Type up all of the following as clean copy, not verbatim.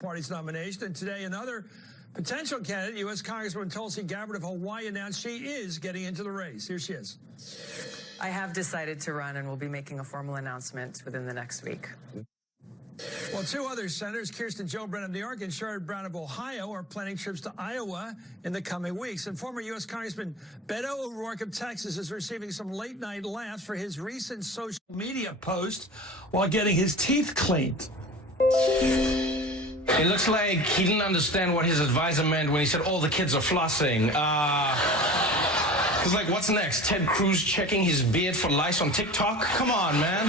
Party's nomination. And today, another potential candidate, U.S. Congresswoman Tulsi Gabbard of Hawaii, announced she is getting into the race. Here she is. I have decided to run and will be making a formal announcement within the next week. Well, two other senators, Kirsten Gillibrand of New York and Sherrod Brown of Ohio, are planning trips to Iowa in the coming weeks. And former U.S. Congressman Beto O'Rourke of Texas is receiving some late-night laughs for his recent social media post while getting his teeth cleaned. It looks like he didn't understand what his advisor meant when he said all the kids are flossing. Because, like, what's next? Ted Cruz checking his beard for lice on TikTok? Come on, man.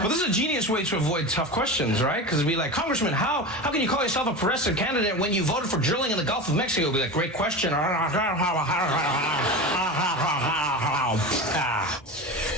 Well, this is a genius way to avoid tough questions, right? Because it'd be like, Congressman, how can you call yourself a progressive candidate when you voted for drilling in the Gulf of Mexico? It'd be like, great question.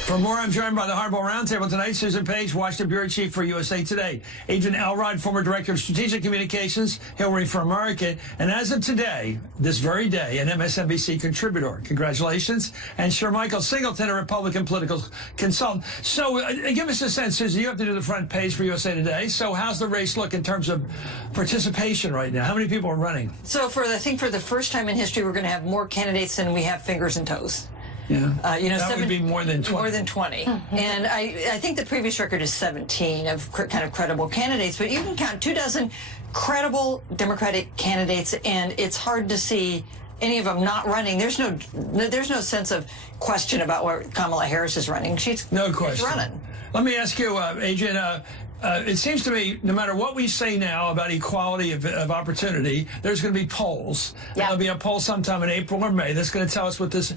For more, I'm joined by the Hardball Roundtable tonight. Susan Page, Washington Bureau Chief for USA Today. Adrian Elrod, former Director of Strategic Communications, Hillary for America. And as of today, this very day, an MSNBC contributor. Congratulations. And Shermichael Singleton, a Republican political consultant. So give us a sense, Susan, you have to do the front page for USA Today. So how's the race look in terms of participation right now? How many people are running? So I think for the first time in history, we're going to have more candidates than we have fingers and toes. Yeah, that would be more than 20. More than 20. Mm-hmm. And I think the previous record is 17 of kind of credible candidates, but you can count 24 credible Democratic candidates, and it's hard to see any of them not running. There's no sense of question about where Kamala Harris is running. She's running. Let me ask you, Adrian, it seems to me, no matter what we say now about equality of opportunity, there's going to be polls. Yep. There'll be a poll sometime in April or May that's going to tell us what this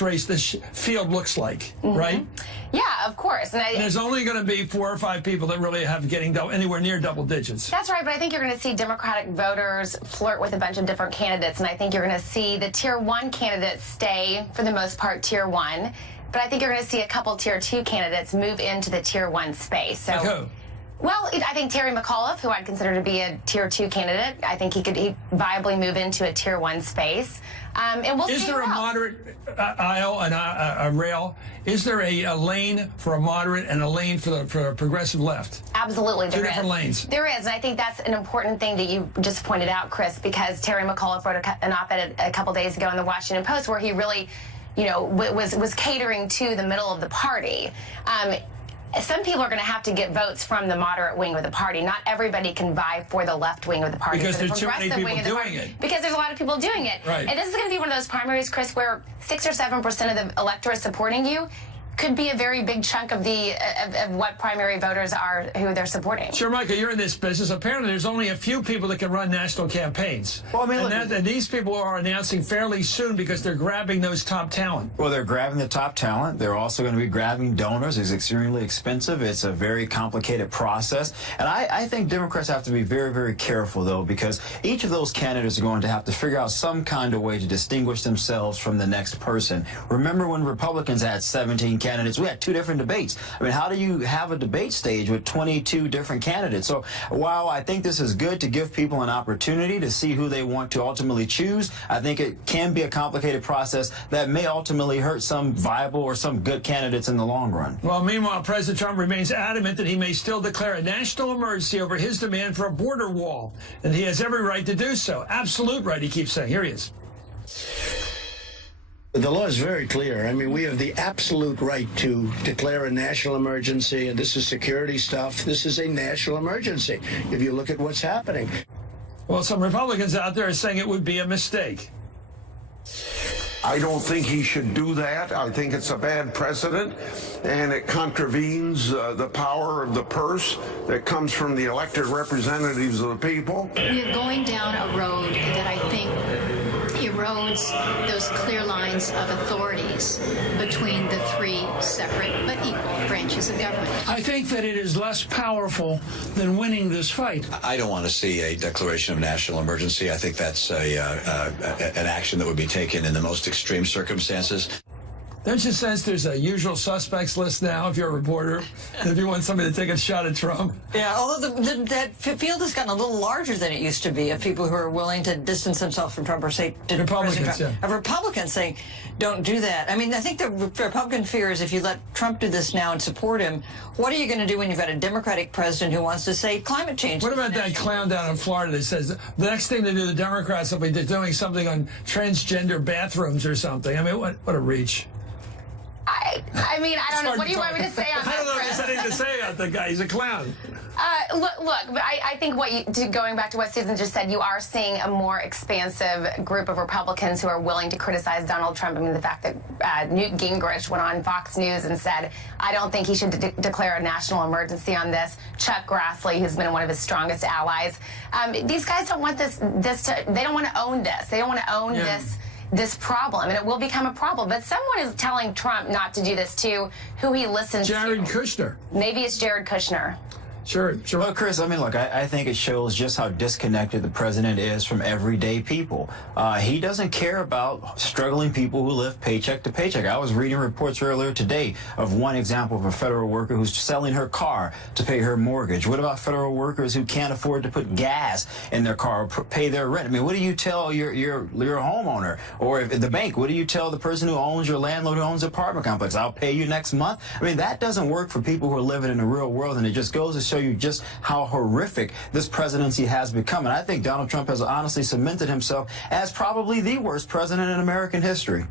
race, this field looks like, right? Yeah, of course. And there's only going to be 4 or 5 people that really have getting anywhere near double digits. That's right, but I think you're going to see Democratic voters flirt with a bunch of different candidates, and I think you're going to see the Tier 1 candidates stay, for the most part, Tier 1. But I think you're going to see a couple Tier 2 candidates move into the Tier 1 space. So, like who? Well, I think Terry McAuliffe, who I'd consider to be a Tier 2 candidate, I think he could viably move into a Tier 1 space. And we'll see. Is there a moderate aisle and a rail? Is there a lane for a moderate and a lane for a progressive left? Absolutely, there is. 2 different lanes. There is, and I think that's an important thing that you just pointed out, Chris, because Terry McAuliffe wrote an op-ed a couple days ago in the Washington Post where he really, was catering to the middle of the party. Some people are going to have to get votes from the moderate wing of the party. Not everybody can vie for the left wing of the party. Because there's too many people doing it. Because there's a lot of people doing it. Right. And this is going to be one of those primaries, Chris, where 6 or 7% of the electorate supporting you could be a very big chunk of what primary voters are who they're supporting. Sure, Michael, you're in this business. Apparently, there's only a few people that can run national campaigns. Well, I mean, and these people are announcing fairly soon because they're grabbing those top talent. Well, they're grabbing the top talent. They're also going to be grabbing donors. It's extremely expensive. It's a very complicated process. And I think Democrats have to be very, very careful, though, because each of those candidates are going to have to figure out some kind of way to distinguish themselves from the next person. Remember when Republicans had 17 candidates? We had 2 different debates. I mean, how do you have a debate stage with 22 different candidates? So while I think this is good to give people an opportunity to see who they want to ultimately choose, I think it can be a complicated process that may ultimately hurt some viable or some good candidates in the long run. Well, meanwhile, President Trump remains adamant that he may still declare a national emergency over his demand for a border wall, and he has every right to do so. Absolute right, he keeps saying. Here he is. The law is very clear. I mean, we have the absolute right to declare a national emergency, and this is security stuff. This is a national emergency, if you look at what's happening. Well, some Republicans out there are saying it would be a mistake. I don't think he should do that. I think it's a bad precedent, and it contravenes the power of the purse that comes from the elected representatives of the people. We're going down a road that I think erodes those clear lines of authorities between the 3 separate but equal branches of government. I think that it is less powerful than winning this fight. I don't want to see a declaration of national emergency. I think that's an action that would be taken in the most extreme circumstances. Don't you sense there's a usual suspects list now if you're a reporter, if you want somebody to take a shot at Trump? Yeah, although that field has gotten a little larger than it used to be of people who are willing to distance themselves from Trump or say to Republicans, Trump, yeah. of Republicans saying, don't do that. I mean, I think the Republican fear is if you let Trump do this now and support him, what are you going to do when you've got a Democratic president who wants to say climate change? What about that clown down in Florida that says the next thing to do, the Democrats will be doing something on transgender bathrooms or something? I mean, what a reach. I mean, I don't know. What do you want me to say on that? I don't know if Chris? there's anything to say about the guy. He's a clown. Look, but I think going back to what Susan just said, you are seeing a more expansive group of Republicans who are willing to criticize Donald Trump. I mean, the fact that Newt Gingrich went on Fox News and said, I don't think he should declare a national emergency on this. Chuck Grassley, who's been one of his strongest allies. These guys don't want they don't want to own this. They don't want to own this problem, and it will become a problem. But someone is telling Trump not to do this too, who he listens to. Jared Kushner. Maybe it's Jared Kushner. Sure. Well, Chris, I mean, look, I think it shows just how disconnected the president is from everyday people. He doesn't care about struggling people who live paycheck to paycheck. I was reading reports earlier today of one example of a federal worker who's selling her car to pay her mortgage. What about federal workers who can't afford to put gas in their car or pay their rent? I mean, what do you tell your homeowner? Or if the bank, what do you tell the person who owns your landlord who owns the apartment complex? I'll pay you next month. I mean, that doesn't work for people who are living in the real world, and it just goes to show you just how horrific this presidency has become. And I think Donald Trump has honestly cemented himself as probably the worst president in American history.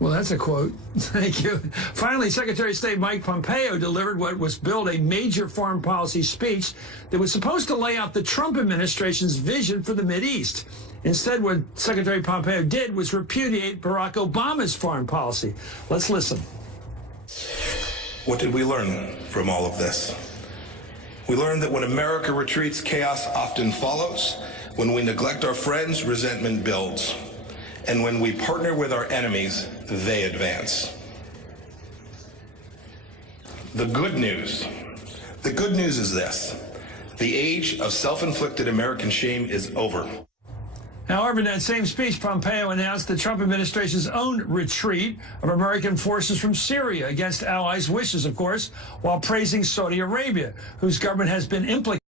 Well, that's a quote. Thank you. Finally, Secretary of State Mike Pompeo delivered what was billed a major foreign policy speech that was supposed to lay out the Trump administration's vision for the Mideast. Instead, what Secretary Pompeo did was repudiate Barack Obama's foreign policy. Let's listen. What did we learn from all of this? We learned that when America retreats, chaos often follows. When we neglect our friends, resentment builds. And when we partner with our enemies, they advance. The good news is this. The age of self-inflicted American shame is over. However, in that same speech, Pompeo announced the Trump administration's own retreat of American forces from Syria against allies' wishes, of course, while praising Saudi Arabia, whose government has been implicated